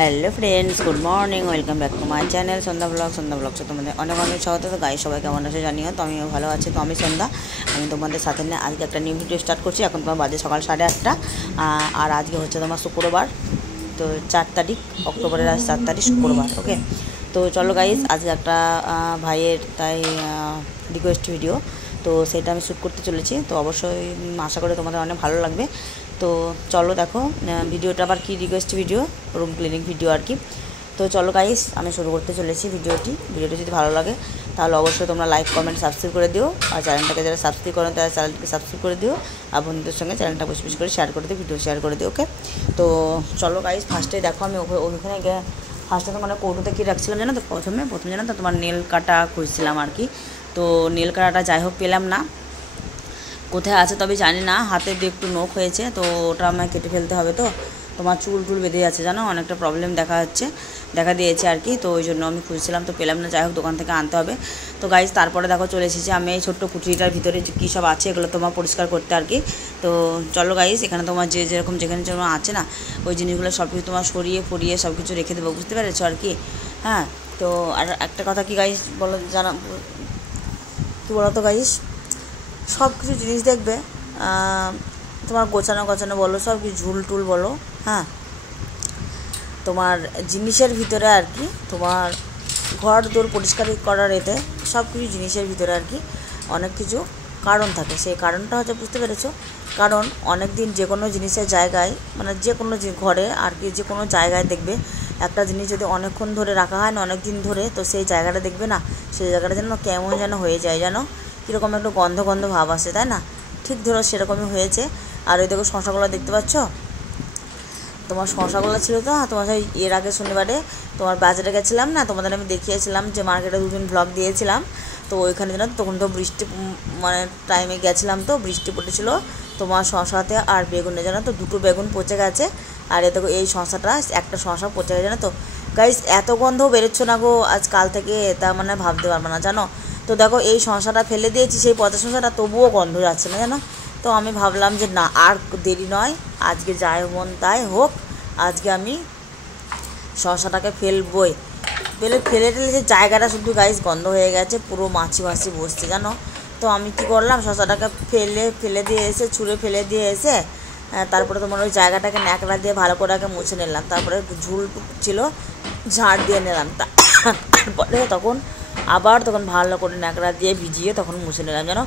Hello friends, good morning, welcome back to my channel Sandhya ব্লগসে তোমাদের অনেক অনেক স্বাগত। তো গাইস, সবাই কেমন আছে জানিও। তো আমিও ভালো আছি। তো আমি সন্ধ্যা, আমি তোমাদের সাথে নিয়ে আজকে একটা নিউ ভিডিও স্টার্ট করছি। এখন তোমার বাজে সকাল 8:30, আর আজকে হচ্ছে তোমার শুক্রবার। তো 4 তারিখ অক্টোবরের, আজ 4 তারিখ শুক্রবার। ওকে, তো চলো গাইস, আজকে একটা ভাইয়ের তাই রিকোয়েস্ট ভিডিও, তো সেটা আমি শ্যুট করতে চলেছি। তো অবশ্যই আশা করি তোমাদের অনেক ভালো লাগবে। তো চলো দেখো ভিডিওটা আবার কি request video, room cleaning video আর কি। তো চলো গাইস, আমি শুরু করতে চলেছি ভিডিওটি যদি ভালো লাগে তাহলে অবশ্যই তোমরা লাইক কমেন্ট সাবস্ক্রাইব করে দিও। আর চ্যানেলটাকে যারা সাবস্ক্রাইব করেন তারা চ্যানেলটাকে সাবস্ক্রাইব করে দিও। আর বন্ধুদের সঙ্গে চ্যানেলটা বেশি বেশি করে শেয়ার করে দিও, ভিডিও শেয়ার করে দিও। ওকে, তো চলো গাইস, ফার্স্টে দেখো আমি ওইখানে ফার্স্টে তো মানে কৌটোতে কী রাখছিলাম জানো তো, প্রথমে জানো তো তোমার নেল কাটা খুঁজছিলাম আর কি। তো নেল কাটাটা যাই হোক পেলাম না, কোথায় আছে তবে জানি না। হাতে দিয়ে একটু নখ হয়েছে, তো ওটা আমায় কেটে ফেলতে হবে। তো তোমার চুল বেঁধে যাচ্ছে জানো, অনেকটা প্রবলেম দেখা দিয়েছে আর কি। তো ওই জন্য আমি খুঁজছিলাম, তো পেলাম না। যাই হোক, দোকান থেকে আনতে হবে। তো গাইজ, তারপরে দেখো চলে এসেছি আমি এই ছোট্ট কুটিটার ভিতরে কী সব আছে এগুলো তোমার পরিষ্কার করতে আর কি। তো চলো গাইজ, এখানে তোমার যেরকম যেখানে আছে না, ওই জিনিসগুলো সব কিছু তোমার সরিয়ে সব কিছু রেখে দেবো, বুঝতে পেরেছো আর কি। হ্যাঁ, তো আর একটা কথা কি গাইজ বলো, কী বলো তো গাইজ, সব কিছু জিনিস দেখবে তোমার গোছানো বলো, সব কিছু ঝুল বলো, হ্যাঁ, তোমার জিনিসের ভিতরে আর কি, তোমার ঘর দোর পরিষ্কার করার এতে সব কিছু জিনিসের ভিতরে আর কি অনেক কিছু কারণ থাকে। সেই কারণটা হচ্ছে, বুঝতে পেরেছো, কারণ অনেক দিন যে কোনো জিনিসের জায়গায়, মানে যে কোনো ঘরে আর কি, যে কোনো জায়গায় দেখবে একটা জিনিস যদি অনেকক্ষণ ধরে রাখা হয় না, অনেক দিন ধরে, তো সেই জায়গাটা দেখবে না, সেই জায়গাটা যেন কেমন যেন হয়ে যায়, যেন কীরকম একটু গন্ধ ভাব আসে, তাই না? ঠিক ধরো সেরকমই হয়েছে। আর ওই দেখো শশাগুলো দেখতে পাচ্ছ, তোমার শশাগুলো ছিল তো তোমার সেই এর আগে শনিবারে তোমার বাজারে গেছিলাম না, তোমাদের আমি দেখিয়েছিলাম যে মার্কেটে 2 দিন ব্লগ দিয়েছিলাম। তো ওইখানে যেন তখন তো বৃষ্টি মানে টাইমে গেছিলাম, তো বৃষ্টি পড়েছিল তোমার শশাতে আর বেগুনে, জানো তো 2টো বেগুন পচে গেছে। আর এ দেখো এই শশাটা, একটা শশা পচে গেছে জানো তো গাইস, এত গন্ধ বেরোচ্ছে না গো আজ কাল থেকে, তা মানে ভাবতে পারবে না জানো। তো দেখো এই শশাটা ফেলে দিয়েছি, সেই পচা শশাটা, তবুও গন্ধ যাচ্ছে না জানো। তো আমি ভাবলাম যে না, আর দেরি নয়, আজকে যাই মন তাই হোক, আজকে আমি শশাটাকে ফেলে যে জায়গাটা শুধু গাইস গন্ধ হয়ে গেছে, পুরো মাছি বসছে জানো। তো আমি কি করলাম, শশাটাকে ফেলে দিয়ে এসে, ছুঁড়ে ফেলে দিয়ে এসে, তারপরে তোমার ওই জায়গাটাকে ন্যাকড়া দিয়ে ভালো করে আগে মুছে নিলাম। তারপরে ঝুল ছিল, ঝাড় দিয়ে নিলাম। তারপরে তখন ভালো করে ন্যাকড়া দিয়ে ভিজিয়ে তখন মুছে নিলাম জানো,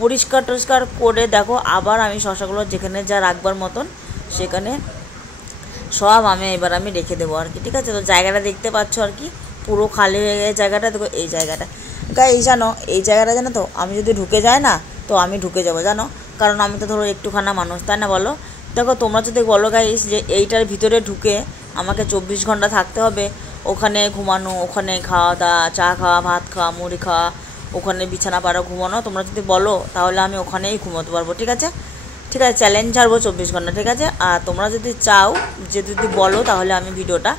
পরিষ্কার করে। দেখো আবার আমি শশাগুলো যেখানে যা রাখবার মতন সেখানে সব আমি রেখে দেবো আর কি, ঠিক আছে। তো জায়গাটা দেখতে পাচ্ছ আর কি, পুরো খালি হয়ে গেছে জায়গাটা। দেখো এই জায়গাটা গাইস, জানো এই জায়গাটা জানো তো, আমি যদি ঢুকে যাই না, তো আমি ঢুকে যাবো জানো, কারণ আমি তো ধরো একটুখানা মানুষ, তাই না বলো। দেখো তোমরা যদি বলো গাইস যে এইটার ভিতরে ঢুকে আমাকে 24 ঘন্টা থাকতে হবে, ওখানে ঘুমানো, ওখানে খাওয়া দাওয়া, চা খাওয়া, ভাত খাওয়া, মুড়ি খাওয়া, ওখানে বিছানা পাড়া ঘুমানো, তোমরা যদি বলো তাহলে আমি ওখানেই ঘুমোতে পারবো, ঠিক আছে। চ্যালেঞ্জ ছাড়বো 24 ঘন্টা, ঠিক আছে। আর তোমরা যদি চাও, যদি বলো, তাহলে আমি ভিডিওটা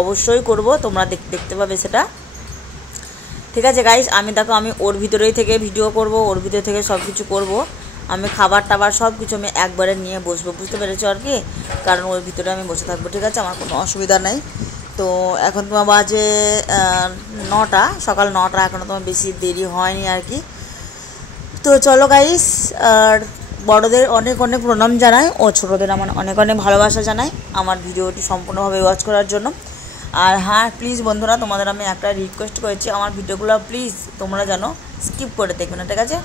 অবশ্যই করব, তোমরা দেখতে পাবে সেটা, ঠিক আছে গাইস। আমি ওর ভিতরেই থেকে ভিডিও করব, ওর ভিতরে থেকে সব কিছু করবো। আমি খাবার টাবার সব কিছু আমি একবারে নিয়ে বসবো, বুঝতে পেরেছো আর কি, কারণ ওর ভিতরে আমি বসে থাকবো, ঠিক আছে, আমার কোনো অসুবিধা নেই। তো এখন তোমার বাজে 9টা, সকাল 9টা, এখনও তোমার বেশি দেরি হয়নি আর কি। তো চলো গাইস, আর বড়দের অনেক প্রণাম জানাই, ও ছোটোদের আমার অনেক ভালোবাসা জানাই আমার ভিডিওটি সম্পূর্ণভাবে ওয়াচ করার জন্য। আর হ্যাঁ, প্লিজ বন্ধুরা, তোমাদের আমি একটা রিকোয়েস্ট করেছি, আমার ভিডিওগুলো প্লিজ তোমরা যেন স্কিপ করে দেখবে না, ঠিক আছে।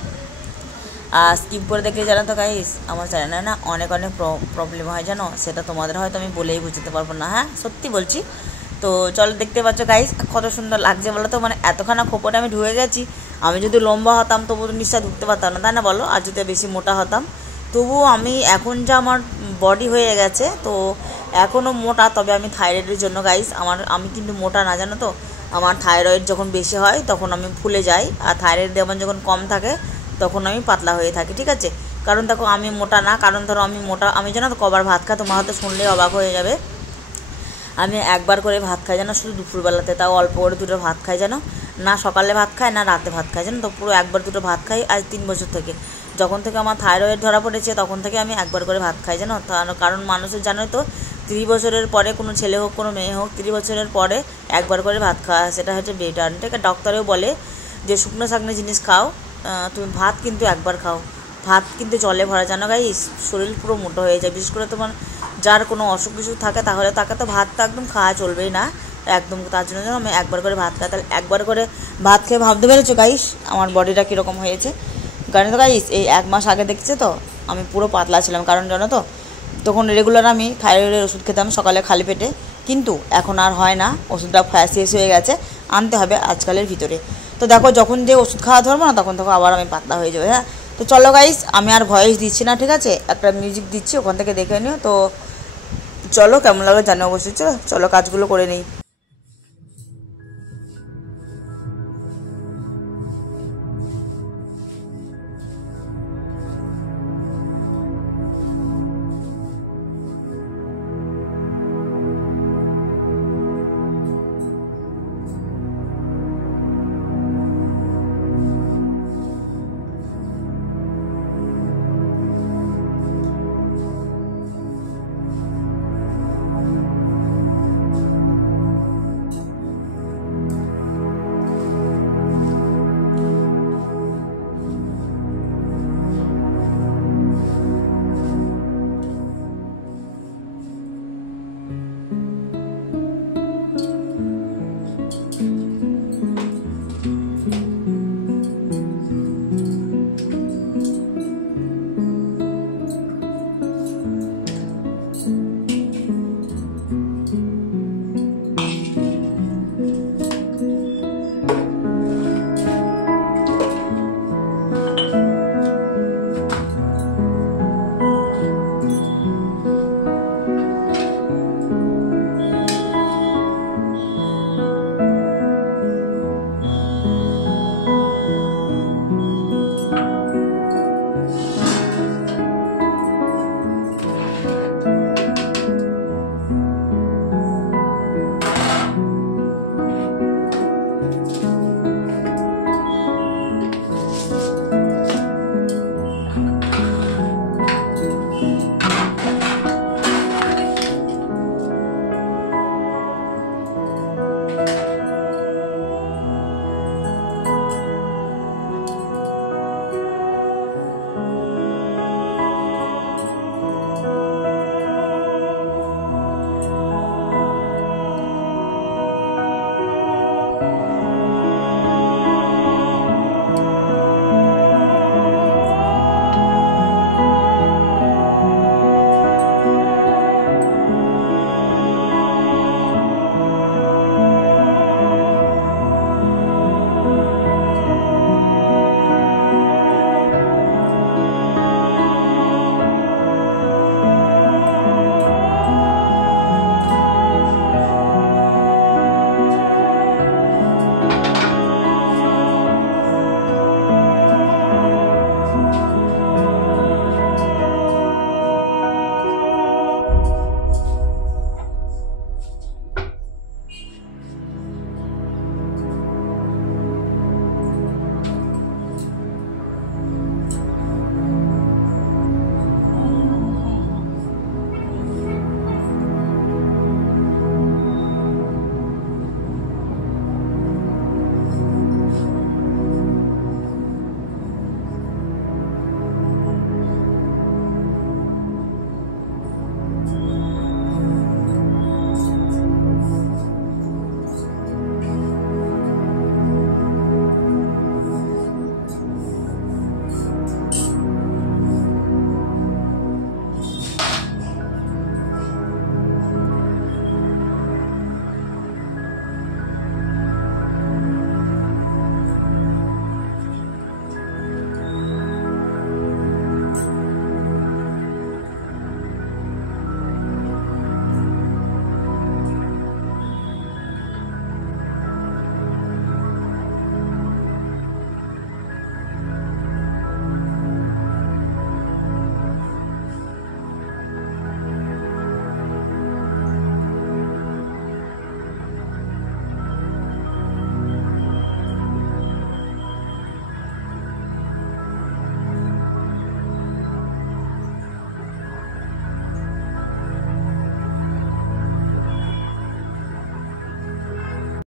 আর স্কিপ করে দেখলে জানো তো গাইস, আমার চ্যানেলে না অনেক প্রবলেম হয় জানো, সেটা তোমাদের হয়তো আমি বলেই বুঝতে পারবো না, হ্যাঁ সত্যি বলছি। তো চলো, দেখতে পাচ্ছ গাইস কত সুন্দর লাগছে বলো তো, মানে এতখানা খোপরে আমি ঢুকে গেছি। আমি যদি লম্বা হতাম তবু নিশ্চয় ঢুকতে পারতাম না, তাই না বলো। আর যদি বেশি মোটা হতাম, তবুও আমি এখন যা আমার বডি হয়ে গেছে, তো এখনও মোটা, তবে আমি থাইরয়েডের জন্য গাইস, আমি কিন্তু মোটা না জানো তো। আমার থাইরয়েড যখন বেশি হয় তখন আমি ফুলে যাই, আর থাইরয়েড যখন কম থাকে তখন আমি পাতলা হয়ে থাকি, ঠিক আছে। কারণ দেখো আমি মোটা না, কারণ ধরো আমি জানো তো কবার ভাত খাই, তোমার হয়তো শুনলে অবাক হয়ে যাবে। আমি একবার করে ভাত খাই জানো, শুধু দুপুরবেলাতে, তাও অল্প করে 2টো ভাত খাই জানো, না সকালে ভাত খাই না রাতে ভাত খাই জানো, তো পুরো একবার 2টো ভাত খাই আজ 3 বছর থেকে। যখন থেকে আমার থাইরয়েড ধরা পড়েছে তখন থেকে আমি একবার করে ভাত খাই জানো, কারণ মানুষের জানোই তো 30 বছরের পরে কোনো ছেলে হোক কোনো মেয়ে হোক 30 বছরের পরে একবার করে ভাত খাওয়া, সেটা হচ্ছে বেটার। ঠিক আছে, ডক্টরেও বলে যে শুকনো শাকনো জিনিস খাও, তুমি ভাত কিন্তু একবার খাও। ভাত কিন্তু জলে ভরা, জানো গাইস, শরীর পুরো মোটো হয়ে যায়। বিশেষ করে তোমার যার কোনো অসুখ বিসুখ থাকে তাহলে তাকে তো ভাতটা একদম খাওয়া চলবেই না একদম। তার জন্য যেন আমি একবার করে ভাত খাই। তাহলে একবার করে ভাত খেয়ে ভাবতে পেরেছো গাইস আমার বডিটা কীরকম হয়েছে? কারণ তো গাইস এই 1 মাস আগে দেখছে তো আমি পুরো পাতলা ছিলাম, কারণ জানো তো তখন রেগুলার আমি থাইরয়েডের ওষুধ খেতাম সকালে খালি পেটে, কিন্তু এখন আর হয় না, ওষুধটা শেষ হয়ে গেছে, আনতে হবে আজকালের ভিতরে। তো দেখো যখন যে ওষুধ খাওয়া ধরবো না তখন আবার আমি পাতলা হয়ে যাবো। হ্যাঁ, তো চলো গাইস, আমি আর ভয়েস দিচ্ছি না, ঠিক আছে, একটা মিউজিক দিচ্ছি, ওখান থেকে দেখে নিও। তো চলো কেমন লাগলো জানো অবশ্যই। চলো চলো কাজগুলো করে নিই।